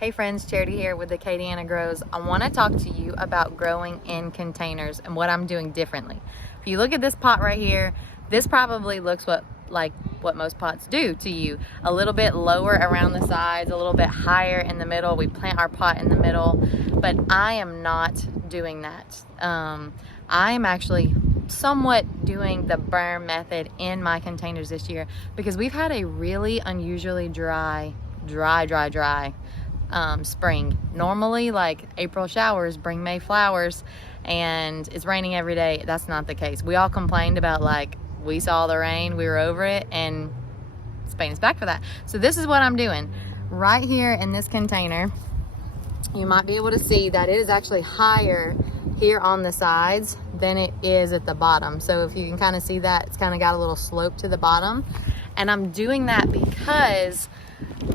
Hey friends, Charity here with the Katiana Grows. I want to talk to you about growing in containers and what I'm doing differently. If you look at this pot right here, this probably looks like what most pots do to you. A little bit lower around the sides, a little bit higher in the middle. We plant our pot in the middle, but I am not doing that. I am actually somewhat doing the berm method in my containers this year because we've had a really unusually dry spring. Normally, like, April showers bring May flowers, and it's raining every day. That's not the case. We all complained about, like, we saw the rain, we were over it, and Spain is back for that. So this is what I'm doing right here in this container. You might be able to see that it is actually higher here on the sides than it is at the bottom. So if you can kind of see that, it's kind of got a little slope to the bottom. And I'm doing that because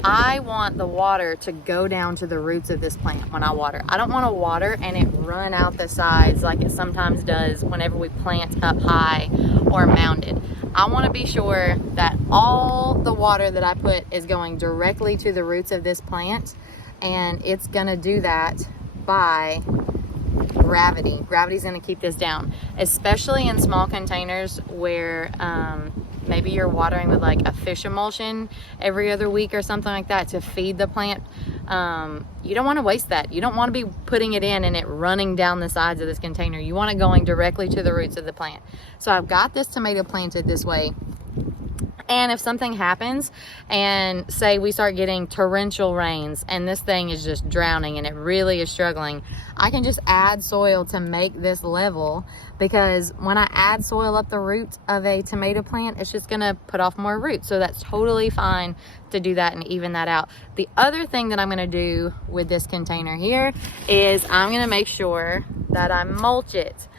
I want the water to go down to the roots of this plant when I water. I don't want to water and it run out the sides like it sometimes does whenever we plant up high or mounded. I want to be sure that all the water that I put is going directly to the roots of this plant, and it's going to do that by gravity. Gravity's going to keep this down, especially in small containers where maybe you're watering with like a fish emulsion every other week or something like that to feed the plant. You don't want to waste that. You don't want to be putting it in and it running down the sides of this container. You want it going directly to the roots of the plant. So I've got this tomato planted this way. And if something happens and say we start getting torrential rains and this thing is just drowning and it really is struggling, I can just add soil to make this level, because when I add soil up the root of a tomato plant, it's just gonna put off more roots. So that's totally fine to do that and even that out. The other thing that I'm gonna do with this container here is I'm gonna make sure that I mulch it.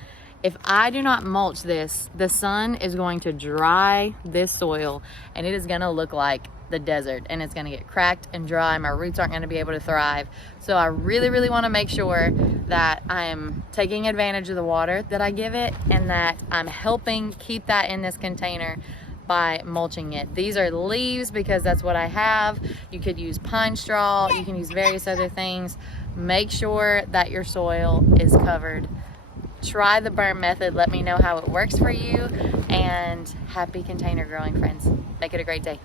If I do not mulch this, the sun is going to dry this soil and it is gonna look like the desert, and it's gonna get cracked and dry. My roots aren't gonna be able to thrive. So I really wanna make sure that I am taking advantage of the water that I give it and that I'm helping keep that in this container by mulching it. These are leaves because that's what I have. You could use pine straw, you can use various other things. Make sure that your soil is covered. Try the berm method. Let me know how it works for you, and happy container growing, friends. Make it a great day.